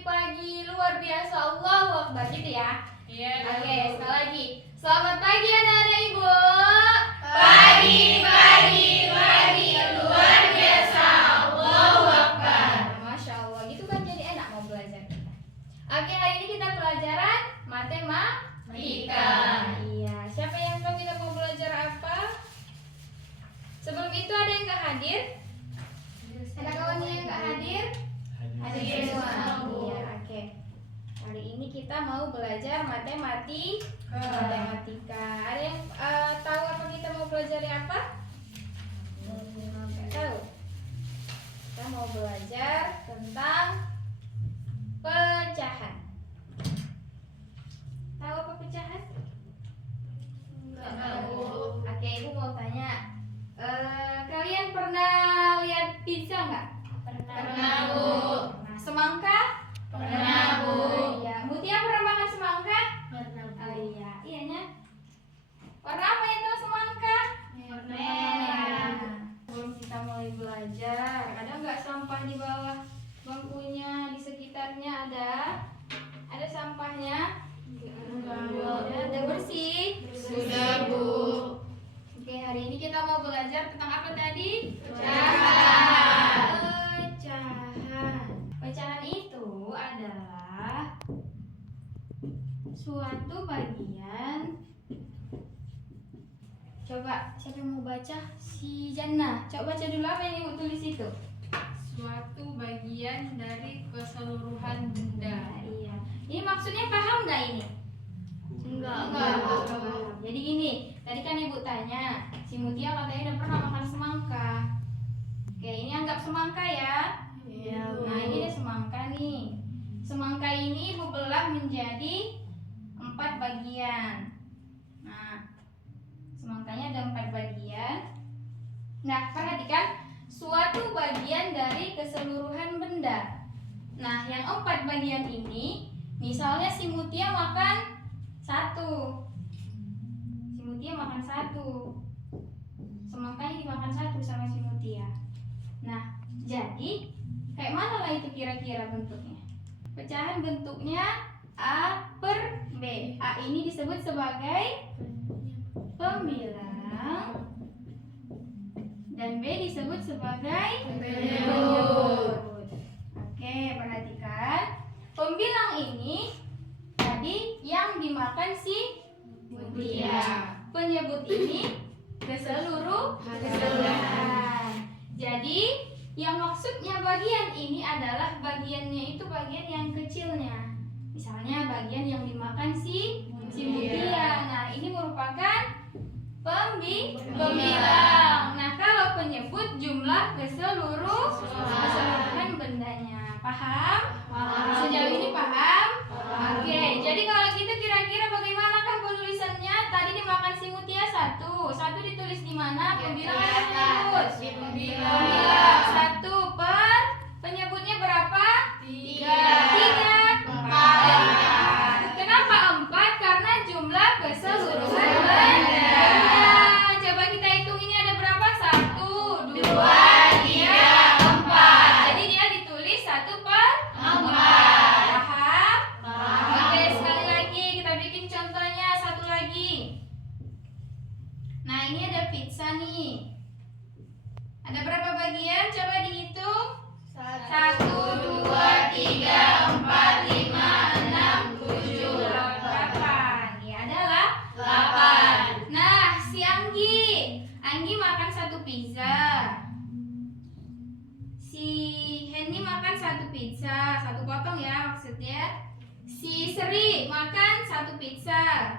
pagi luar biasa, Allahu Akbar gitu ya. Iya. Oke, sekali lagi. Selamat pagi anak-anak Ibu. Pagi luar biasa, Allahu Akbar. Masya Allah, gitu kan jadi enak mau belajar kita. Oke, hari ini kita pelajaran matematika. Iya, siapa yang tahu kita mau belajar apa? Sebelum itu ada yang nggak hadir? Ada kawannya yang nggak hadir? Hadir semua. Iya, oke. Hari ini kita mau belajar matematika. Ada yang tahu apa kita mau belajar apa? Nggak tahu. Kita mau belajar tentang pecahan. Tahu apa pecahan? Nggak tahu. Oke, Ibu mau tanya. Kalian pernah lihat pizza nggak? Pernah, Bu. Nah, semangka? Pernah, Bu. Iya. Mutia pernah makan semangka? Pernah, Bu. Oh iya, iyanya. Warna apa itu semangka? Merah. Sebelum kita mulai belajar, ada nggak sampah di bawah bangkunya, di sekitarnya ada sampahnya? Udah bersih? Sudah, Bu. Oke, hari ini kita mau belajar tentang apa tadi? Pecahan. Pecahan itu adalah suatu bagian. Coba siapa yang mau baca? Si Jannah. Coba baca dulu apa yang Ibu tulis itu. Suatu bagian dari keseluruhan benda. Nah, iya. Ini maksudnya paham nggak ini? Enggak, Paham. Jadi gini, tadi kan Ibu tanya, si Mutia katanya udah pernah makan semangka. Oke, ini anggap semangka ya. Iya, Bu. Nah, ini ada semangka nih. Semangka ini Ibu belah menjadi 4 bagian. Nah, semangkanya ada 4 bagian. Nah, perhatikan suatu bagian dari keseluruhan benda. Nah, yang 4 bagian ini, misalnya si Mutia makan 1. Si Mutia makan 1. Semangkanya dimakan 1 sama si Mutia. Nah, jadi kayak mana lah itu kira-kira bentuknya? Pecahan bentuknya A per B. A ini disebut sebagai pembilang dan B disebut sebagai penyebut. Oke, perhatikan. Pembilang ini tadi yang dimakan si Mutia. Penyebut ini keseluruhan. Jadi yang maksudnya bagian ini adalah bagiannya itu bagian yang kecilnya. Misalnya bagian yang dimakan si Mutia. Nah, ini merupakan pembilang. Nah, kalau penyebut jumlah keseluruhan bendanya. Paham? Sejauh ini paham? Oke, jadi kalau gitu kira-kira bagaimanakah penulisannya? Tadi dimakan si Mutia 1. 1 ditulis di mana? Pembilang atau penyebut? Pembilang. 1 per penyebutnya berapa? 3. 4. Kenapa 4? Karena jumlah keseluruhan benda. Coba kita hitung ini ada berapa? 1, 2, 3, 4. Jadi dia ditulis 1 per 4. Paham? Oke, sekali lagi kita bikin contohnya satu lagi. Nah, ini ada pizza nih. Ada berapa bagian? Coba dihitung. 1, 2, 3, 4, 5, 6, 7, 8. Ya, adalah 8. Nah, si Anggi makan 1 pizza. Si Henny makan 1 pizza, 1 potong ya maksudnya. Si Sri makan 1 pizza.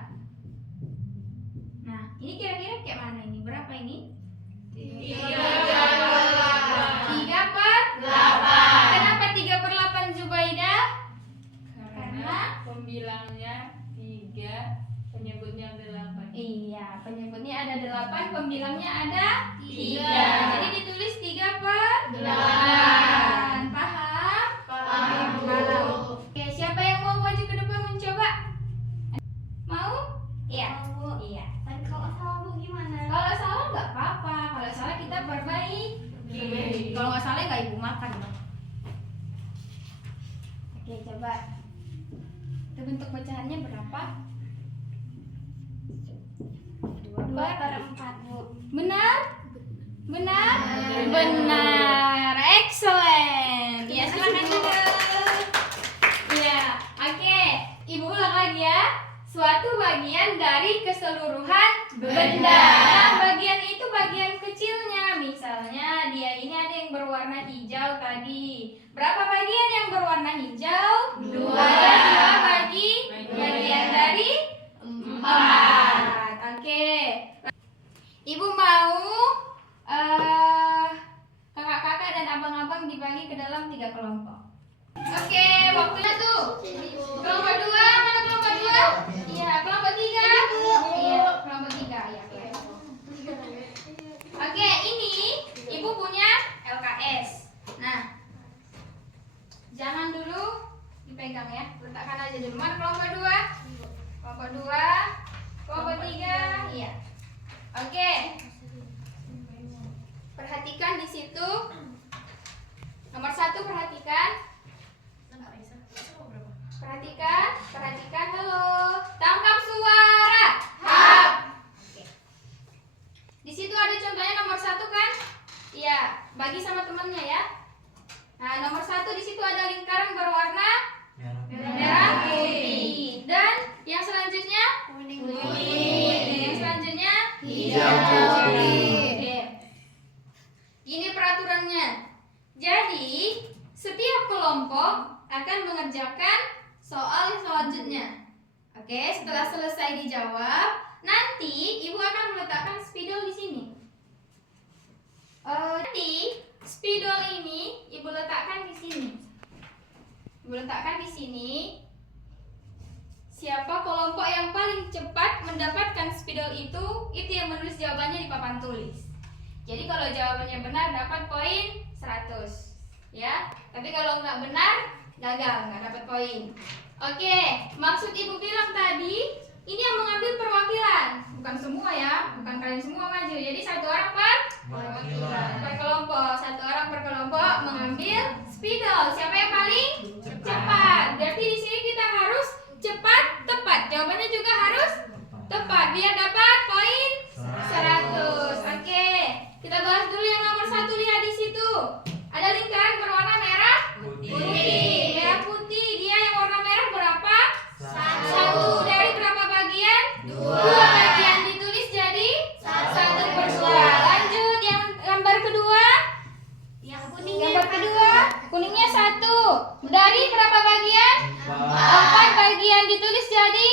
Nah, ini kira-kira kayak mana ini? Berapa ini? 3 per 8. Kenapa 3 per 8 Zubaidah? Karena pembilangnya 3, penyebutnya 8. Iya, penyebutnya ada 8, pembilangnya ada 3. 3. Jadi ditulis 3 per 8. Paham? Paham, Bu. Oke, siapa yang mau maju ke depan mencoba? Mau? Iya. Iya. Dan kalau salah, Bu, gimana? Kalau salah nggak apa-apa. Kalau salah kita perbaiki. Kalau nggak salah nggak Ibu makan. Oke, Oke, coba. Itu bentuk pecahannya berapa? 2/4. Benar? Benar? Benar. Excellent. Ya, silakan dulu. Ya, oke. Ibu ulang lagi ya. Suatu bagian dari keseluruhan benda. Nah, bagian itu bagian kecilnya. Misalnya dia ini ada yang berwarna hijau tadi. Berapa bagian yang berwarna hijau? 2. Ada 2 bagian dari 4. Oke. Ibu mau kakak-kakak dan abang-abang dibagi ke dalam 3 kelompok. Oke, waktunya tuh. Kelompok 2, mana kelompok 2? Iya, kelompok 3. Iya, kelompok 3. Ya, oke, ini ibu punya LKS. Nah, jangan dulu dipegang ya. Letakkan aja dulu. Mana kelompok 2? Kelompok 2, kelompok 3. Iya. Oke. Perhatikan di situ. Nomor 1 perhatikan. Perhatikan dulu. Tangkap suara. Hap. Oke. Di situ ada contohnya nomor 1 kan? Iya, bagi sama temannya ya. Nah, nomor 1 di situ ada lingkaran berwarna merah putih. Dan yang selanjutnya kuning. Yang selanjutnya hijau. Oke. Ini peraturannya. Jadi, setiap kelompok akan mengerjakan soal selanjutnya. Oke, setelah selesai dijawab, nanti ibu akan meletakkan spidol di sini. Nanti spidol ini ibu letakkan di sini. Ibu letakkan di sini. Siapa kelompok yang paling cepat mendapatkan spidol itu yang menulis jawabannya di papan tulis. Jadi kalau jawabannya benar dapat poin 100, ya. Tapi kalau nggak benar gagal, nggak dapat poin. Oke, maksud ibu bilang tadi ini yang mengambil perwakilan, bukan semua ya, bukan kalian semua maju. Jadi 1 orang per kelompok, 1 orang per kelompok mengambil spidol. Siapa yang paling cepat? Berarti di sini kita harus cepat, tepat. Jawabannya juga harus tepat biar dapat poin 100. Oke, kita bahas dulu yang nomor 1. Lihat di situ. Ada lingkaran berwarna merah putih. Merah putih, dia yang warna merah berapa? 1. Dari berapa bagian? 2 bagian. Ditulis jadi 1/2. Lanjut yang gambar kedua. Gambar kedua, kuningnya 1. Dari berapa bagian? 4 bagian. Ditulis jadi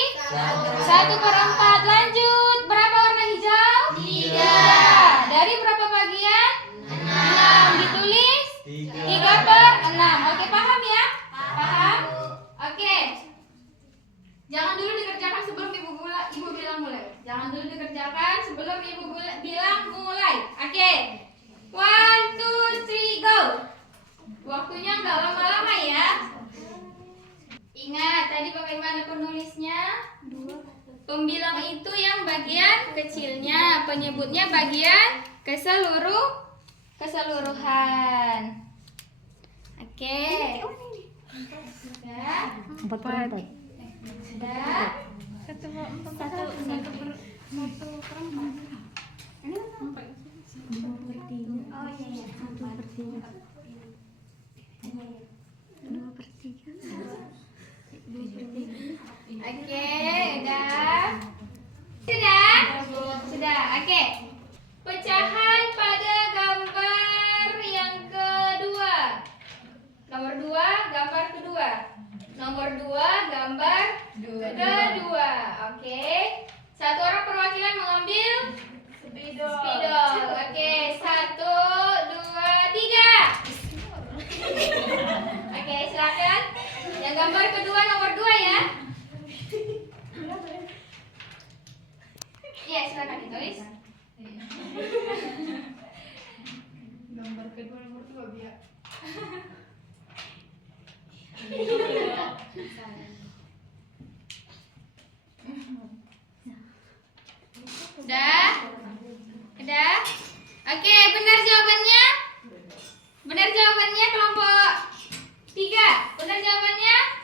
1/4. Lanjut, berapa warna hijau? 3. Dari berapa bagian? 6. Ditulis 3/6. Oke, paham ya? Paham? Oke. Jangan dulu dikerjakan sebelum ibu bilang mulai. Jangan dulu dikerjakan sebelum ibu bilang mulai. Oke. 1, 2, 3, go. Waktunya nggak lama-lama ya. Ingat tadi bagaimana penulisnya? Pembilang itu yang bagian kecilnya, penyebutnya bagian keseluruhan. Oke. Sudah? Sudah? 2/3. Oke, udah. Sudah. Oke. Pecahan pada gambar yang kedua. Nomor 2, gambar kedua. Nomor 2, gambar kedua. Oke. 1 orang perwakilan mengambil spidol. Oke, 1, 2, 3. Oke, silakan. Yang gambar kedua nomor 2 ya. Iya, silakan ditulis. Gambar kedua nomor 2 biar. Udah? Oke, benar jawabannya? Benar jawabannya kelompok 3. Benar jawabannya?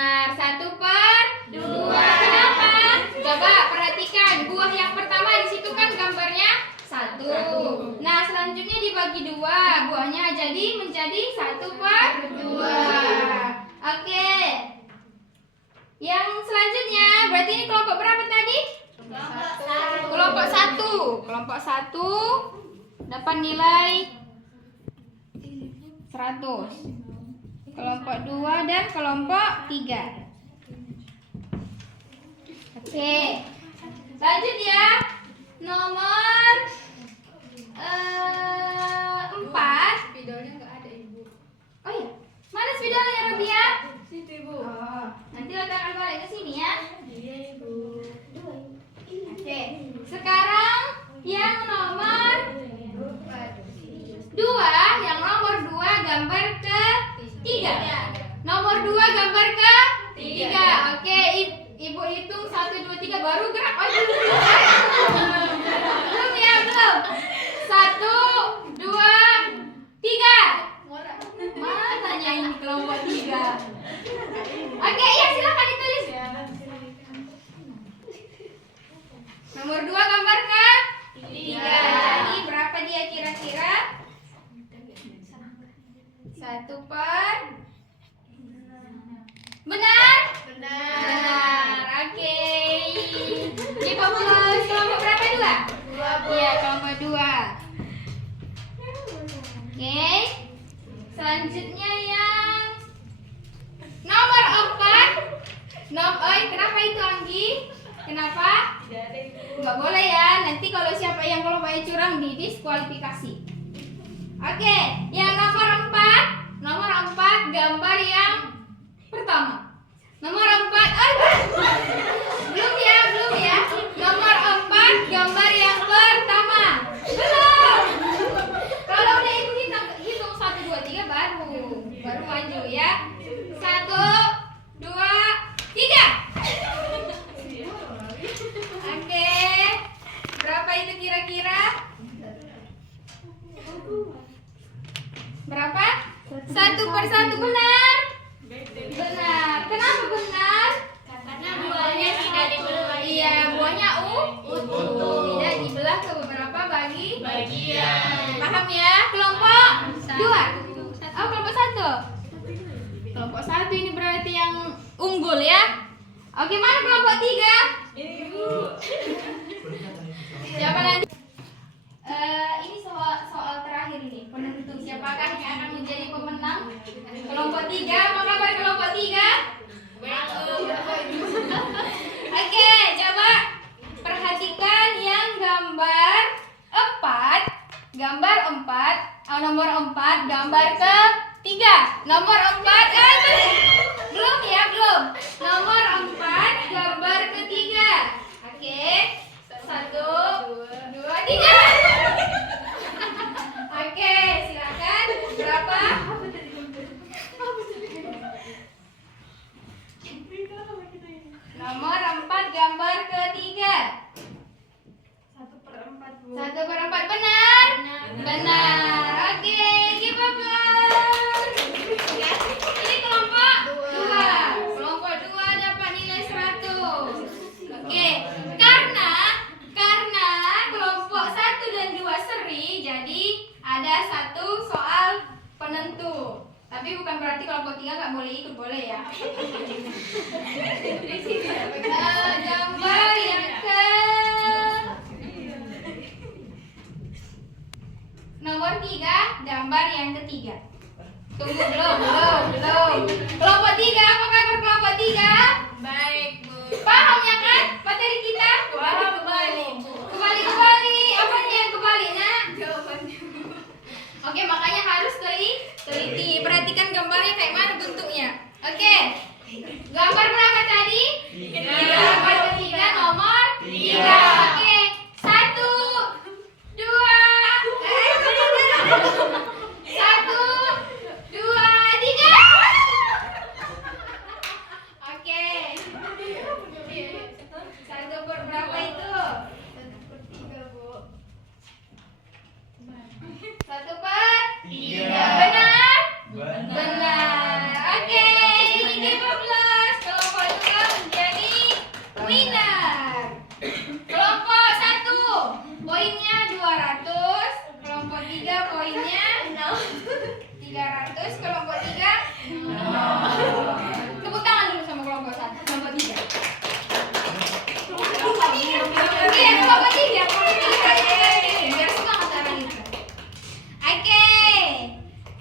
Benar, 1/2. Kenapa? Coba perhatikan, buah yang pertama di situ kan gambarnya 1. Nah, selanjutnya dibagi 2, buahnya menjadi 1/2. Oke. Yang selanjutnya, berarti ini kelompok berapa tadi? Kelompok 1. Kelompok 1 dapat nilai 100. Kelompok 2 dan kelompok 3. Oke. Lanjut ya. Nomor 4. Spidolnya nggak ada ibu. Oh iya. Mana spidolnya, Rabia? Situ ibu. Oh, nanti letakkan balik ke sini ya. Iya ibu. Oke. Sekarang yang nomor 2, yang nomor 2 gambar ke 3. Nomor 2 gambar ke 3. Oke, ibu hitung 1 2 3 baru gerak. Oh, belum ya, belum. 1 2 3. Mananya ini kelompok 3? Oke, ya silakan ditulis. Nomor 2 gambar ke 3. Jadi berapa dia kira-kira? 1/. Benar? Benar. Oke. Ini fokus kelompok berapa? 2? Iya, kelompok 2. Oke. Selanjutnya yang nomor 4. Kenapa itu, Anggi? Kenapa? Nggak boleh ya. Nanti kalau siapa yang kelompoknya curang didiskualifikasi. Oke, yang nomor 4. Nomor 4 gambar yang pertama. Nomor 4. Belum ya. Nomor 4 gambar yang pertama. Belum. Kalau udah itu hitung 1 2 3 baru maju ya. 1 2 3. Oke. Berapa itu kira-kira? Berapa? 1/1. Benar? Benar. Kenapa benar? Karena buahnya tidak dibelah. Iya, buahnya utuh. Tidak dibelah ke beberapa bagian. Paham ya? Kelompok 2. Oh, kelompok 1. Kelompok 1 ini berarti yang unggul ya. Oke, mana kelompok 3? Siapa nanti? Ini soal terakhir ini, penentu siapakah yang akan menjadi pemenang kelompok 3. Apa kabar kelompok 3? Oke, coba perhatikan yang gambar 4. Gambar 4, nomor 4 gambar ke 3. Nomor 4 belum ya, belum. Nomor 4 gambar ke 3. Oke. 1 2 3. Oke, silakan. Berapa? Nomor 4 gambar ke 3. 1/4. Benar? Benar. Oke, give up. Ini kelompok 2. Kelompok 2 dapat nilai 100. Oke, karena kelompok 1 dan 2 seri, jadi ada 1 soal penentu. Tapi bukan berarti kelompok 3 nggak boleh ikut, boleh ya. Gambar yang ke nomor 3, gambar yang ketiga. Tunggu, belum. Kelompok 3, apa kabar kelompok 3? Baik bu. Paham ya kan materi kita? Kembali. Apanya yang kembali, nak? Jawabannya. Oke, makanya harus teliti. Perhatikan gambarnya kayak mana bentuknya. Oke. Gambar berapa tadi? 3. Gambar ketiga nomor 3. Oke. 1 2 1 2 3. 300. Kelompok 3 tepuk tangan dulu sama kelompok 1. Kelompok 3. Iya, kelompok 3. Biar semangat cara itu. Oke.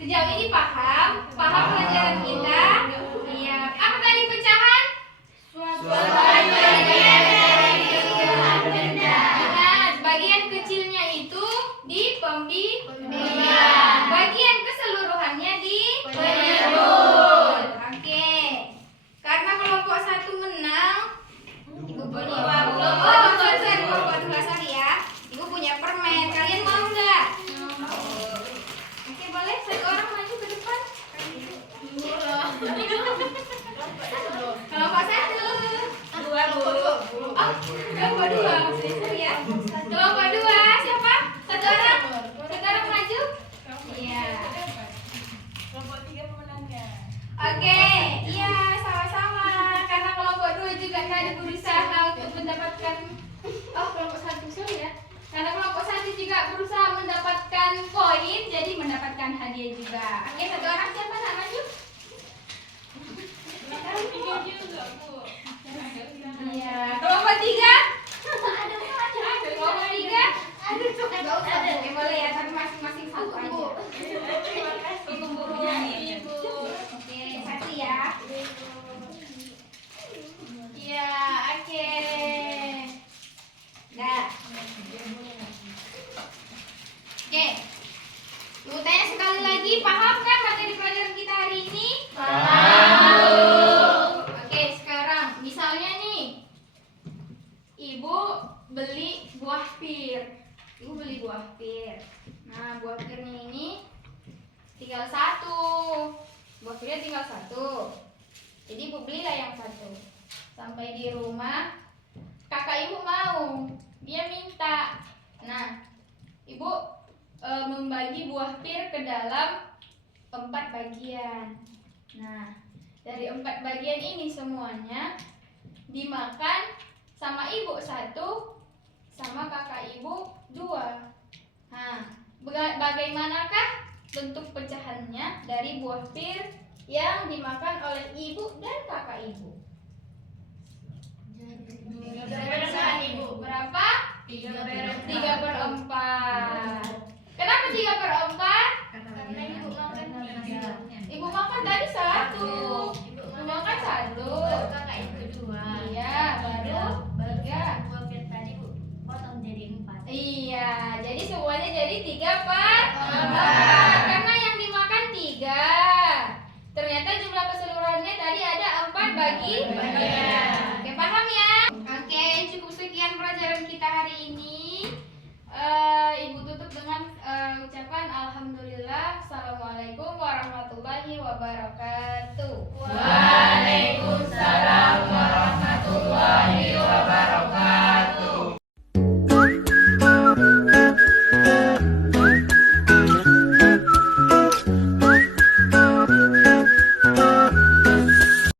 Sejauh ini paham pelajaran kita. Iya. Apa tadi pecahan? Ingat, bagian kecilnya itu di pembimbingan. Bagian keseluruhannya di penyebut. Oke. Karena kelompok 1 menang, Ibu punya sorry ya. Ibu punya permen. Kalian mau nggak? Oke, boleh satu orang maju ke depan. Kelompok 1. Oh, kelompok 2. Serius ya. Kelompok 2 siapa? Satu orang. Satu orang maju. Iya. Kelompok 3 pemenangnya. Oke, iya sama-sama. Karena kelompok 2 juga tadi berusaha untuk mendapatkan kelompok 1 sorry ya. Karena kelompok 1 juga berusaha mendapatkan poin, jadi mendapatkan hadiah juga. Oke, satu orang siapa nak maju? Kelompok 3 juga, Bu. Iya, kelompok 3. Kelompok 3. Oke, boleh ya, tapi masing-masing satu aja. Terima kasih Bu. Ibu. Oke, satu ya. Iya, oke. Dah. Oke. Ibu tanya sekali lagi, paham kan materi pelajaran kita hari ini? Oke, sekarang misalnya nih, Ibu beli buah pir. Ibu beli buah pir. Nah, buah pirnya ini tinggal 1. Buah pirnya tinggal 1. Jadi Ibu belilah yang 1. Sampai di rumah, kakak Ibu mau, dia minta. Nah, Ibu membagi buah pir ke dalam 4 bagian. Nah, dari 4 bagian ini semuanya dimakan sama Ibu 1, sama kakak Ibu 2. Nah, bagaimanakah bentuk pecahannya dari buah pir yang dimakan oleh Ibu dan kakak Ibu? Berapa? 3/4. Kenapa 3/4? Karena ibu makan 3. Ibu makan tadi 1. Ibu makan 1. Kakak ibu 2. Iya, baru 3. Buah pir tadi bu potong jadi 4. Iya, jadi semuanya jadi 3/4. Karena yang dimakan 3. Ternyata jumlah keseluruhannya tadi ada 4 bagian. Oke, paham ya? Oke, cukup sekian pelajaran kita hari ini. Ibu tutup dengan ucapan alhamdulillah. Assalamualaikum warahmatullahi wabarakatuh.